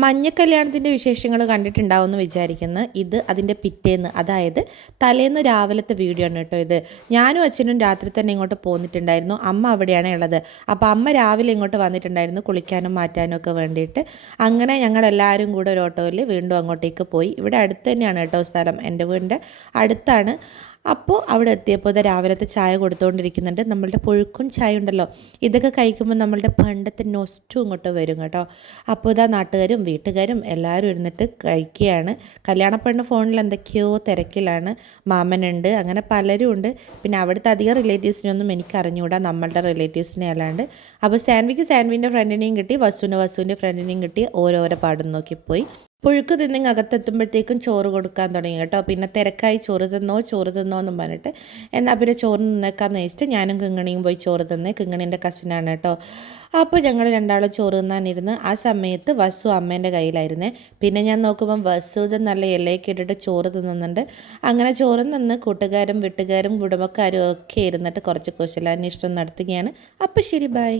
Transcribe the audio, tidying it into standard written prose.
മഞ്ഞ കല്യാണത്തിൻ്റെ വിശേഷങ്ങൾ കണ്ടിട്ടുണ്ടാവുമെന്ന് വിചാരിക്കുന്നു. ഇത് അതിൻ്റെ പിറ്റേന്ന്, അതായത് തലേന്ന് രാവിലത്തെ വീഡിയോ ആണ് കേട്ടോ ഇത്. ഞാനും അച്ഛനും രാത്രി തന്നെ ഇങ്ങോട്ട് പോന്നിട്ടുണ്ടായിരുന്നു. അമ്മ അവിടെയാണ് ഉള്ളത്. അപ്പോൾ അമ്മ രാവിലെ ഇങ്ങോട്ട് വന്നിട്ടുണ്ടായിരുന്നു കുളിക്കാനും മാറ്റാനും ഒക്കെ വേണ്ടിയിട്ട്. അങ്ങനെ ഞങ്ങളെല്ലാവരും കൂടെ ഒരു ഓട്ടോയിൽ വീണ്ടും അങ്ങോട്ടേക്ക് പോയി. ഇവിടെ അടുത്ത് തന്നെയാണ് കേട്ടോ സ്ഥലം, എൻ്റെ വീടിൻ്റെ അടുത്താണ്. അപ്പോൾ അവിടെ എത്തിയപ്പോൾ രാവിലത്തെ ചായ കൊടുത്തുകൊണ്ടിരിക്കുന്നുണ്ട്. നമ്മളുടെ പുഴുക്കും ചായ ഉണ്ടല്ലോ, ഇതൊക്കെ കഴിക്കുമ്പോൾ നമ്മളുടെ പണ്ടത്തെ നൊസ്റ്റും ഇങ്ങോട്ട് വരും കേട്ടോ. അപ്പോൾ നാട്ടുകാരും വീട്ടുകാരും എല്ലാവരും ഇരുന്നിട്ട് കഴിക്കുകയാണ്. കല്യാണപ്പെണ്ണ് ഫോണിൽ എന്തൊക്കെയോ തിരക്കിലാണ്. മാമനുണ്ട്, അങ്ങനെ പലരും ഉണ്ട്. പിന്നെ അവിടുത്തെ അധികം റിലേറ്റീവ്സിനൊന്നും എനിക്ക് അറിഞ്ഞുകൂടാ, നമ്മളുടെ റിലേറ്റീവ്സിനെ അല്ലാണ്ട്. അപ്പോൾ സാൻവിൻ്റെ ഫ്രണ്ടിനെയും കിട്ടി, വസുവിൻ്റെ ഫ്രണ്ടിനെയും കിട്ടി. ഓരോരോ പാടും നോക്കിപ്പോയി. പുഴുക്ക് തിന്നിങ് അകത്തെത്തുമ്പോഴത്തേക്കും ചോറ് കൊടുക്കാൻ തുടങ്ങി കേട്ടോ. പിന്നെ തിരക്കായി ചോറ് തിന്നോ എന്നും പറഞ്ഞിട്ട്, എന്നാൽ പിന്നെ ചോറ് നിന്നേക്കാന്ന് വെച്ചിട്ട് ഞാനും കിങ്ങണിയും പോയി ചോറ് തിന്നേ. കിങ്ങണീൻ്റെ കസിനാണ് കേട്ടോ. അപ്പോൾ ഞങ്ങൾ രണ്ടാളും ചോറ് തിന്നാനിരുന്ന്. ആ സമയത്ത് വസു അമ്മേൻ്റെ കയ്യിലായിരുന്നേ. പിന്നെ ഞാൻ നോക്കുമ്പം വസു ഇത് നല്ല ഇലയൊക്കെ ഇട്ടിട്ട് ചോറ് തിന്നുന്നുണ്ട്. അങ്ങനെ ചോറ് നിന്ന് കൂട്ടുകാരും വീട്ടുകാരും കുടുംബക്കാരും ഒക്കെ ഇരുന്നിട്ട് കുറച്ച് കുശലാന്വേഷണം നടത്തുകയാണ്. അപ്പോൾ ശരി, ബൈ.